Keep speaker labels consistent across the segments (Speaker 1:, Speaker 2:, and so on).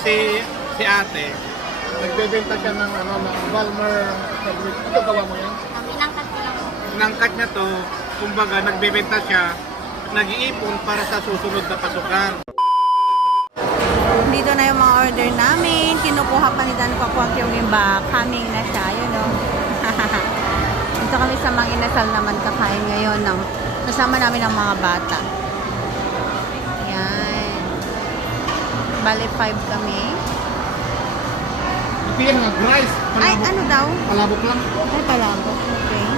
Speaker 1: si si ate,
Speaker 2: Nagbebenta siya ng ano, ng Balmer fabric. Ito gawa mo yan?
Speaker 3: Kami lang kat lang.
Speaker 1: nangkat niya to, kumbaga nagbebenta siya, nag-iipon para sa susunod na pasukan.
Speaker 4: Dito na yung mga order namin. Kinukuha pa ni Dan Kwakwak yung iba. Coming na siya. Yun o. Dito kami sa mga inasal naman kakain ngayon. Ng, kasama namin ang mga bata. Bale 5 kami.
Speaker 2: Ito yan nga, rice.
Speaker 4: Ay, ano daw?
Speaker 2: Palabok lang.
Speaker 4: Ay, palabok. Okay.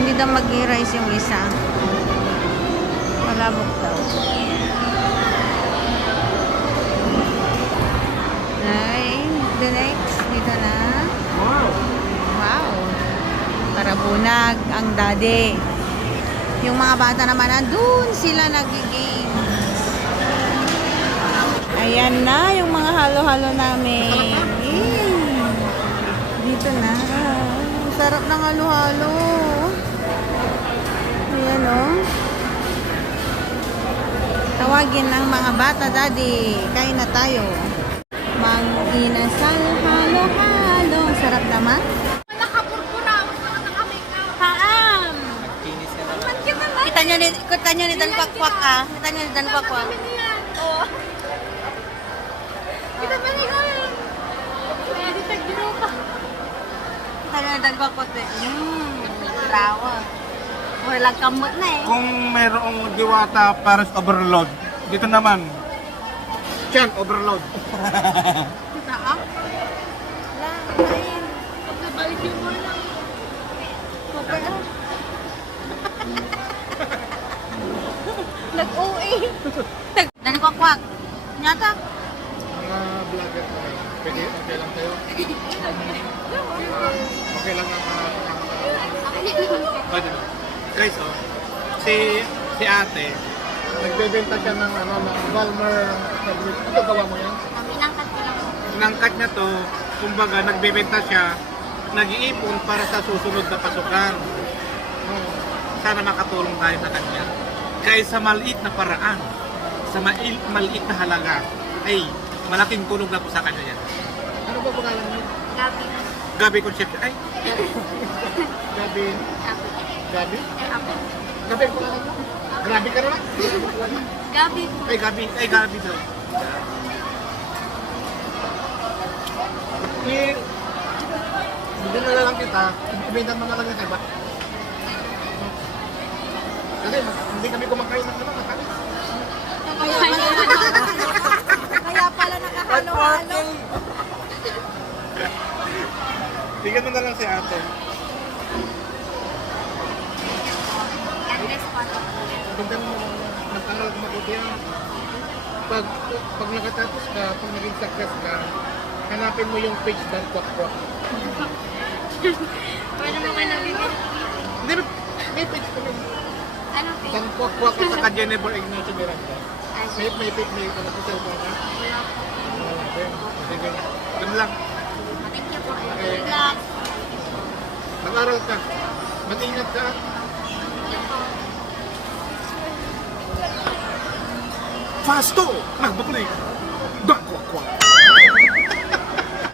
Speaker 4: Hindi daw mag-rice yung isa. Palabok daw. Ay, the next. Dito na.
Speaker 2: Wow.
Speaker 4: Wow. Karabunag ang daddy. Yung mga bata naman nandun sila nagiging. Ayan na yung mga halo-halo namin. Mm. Dito na. Sarap ng halo-halo. Ayan o. Tawagin ng mga bata, daddy. Kain na tayo. Mang-inasal, halo-halo. Ang sarap naman.
Speaker 3: Kita
Speaker 4: nyo ni, kita nyo ni Dan Kwakwak ah. Kita nyo ni Dan Kwakwak.
Speaker 3: Kami Ni
Speaker 4: Dan Kwakwak eh. Mmm, rawa. Wala kamot na eh.
Speaker 1: Kung mayroong diwata para sa overload, dito naman, Chan, overload.
Speaker 4: Kita ah. Wala, kain.
Speaker 3: Pag nabalik yung mo lang.
Speaker 4: Wala. Nag-OA. Dan Kwakwak. Nyata.
Speaker 2: Mga vlogger ko. Pwede, okay lang tayo. Okay lang ang uh,
Speaker 1: Pwede na. Guys, oh, si si ate,
Speaker 2: Nagbebenta siya ng ano, ng Balmer fabric. Ito gawa mo yan?
Speaker 3: Kami lang kat lang.
Speaker 1: nangkat niya to, kumbaga nagbebenta siya, nag-iipon para sa susunod na pasukan. Sana makatulong tayo sa kanya. Kaya sa maliit na paraan, sa mail- maliit na halaga, ay malaking tulong na po sa kanya yan.
Speaker 2: Ano ba pangalan mo?
Speaker 3: Gabi.
Speaker 1: Gabi Concepcion, ay,
Speaker 2: Gabi.
Speaker 3: Gabi.
Speaker 2: Gabi?
Speaker 3: Gabi.
Speaker 2: Gabi ang pangalan mo? Grabe ka naman.
Speaker 3: Gabi.
Speaker 1: ay Gabi, ay Gabi daw.
Speaker 2: Eh, hindi na lang kita. Ibenta mo na lang iba. Kasi hindi kami kumakain ng ano, makain.
Speaker 1: Na lang si ate.
Speaker 2: Lang. Nag-aral mabuti yan. Pag, pag nakatapos ka, pag naging success ka, hanapin mo yung page ng Kwak Kwak.
Speaker 3: Paano mo ka nabibili?
Speaker 2: Hindi, may- page kami.
Speaker 3: Ano pa?
Speaker 2: Dan Kwak Kwak
Speaker 1: Sa
Speaker 2: sa
Speaker 1: ka Jennifer Ignacio Miranda.
Speaker 3: Ay,
Speaker 2: May, may page, may na sa cellphone ka.
Speaker 3: wala po.
Speaker 2: Wala din. Sige.
Speaker 1: Ganun lang.
Speaker 3: Thank you po.
Speaker 2: Okay.
Speaker 3: Good luck.
Speaker 2: Mag-aral ka. Mag-ingat ka.
Speaker 1: Fasto! Nagbukli!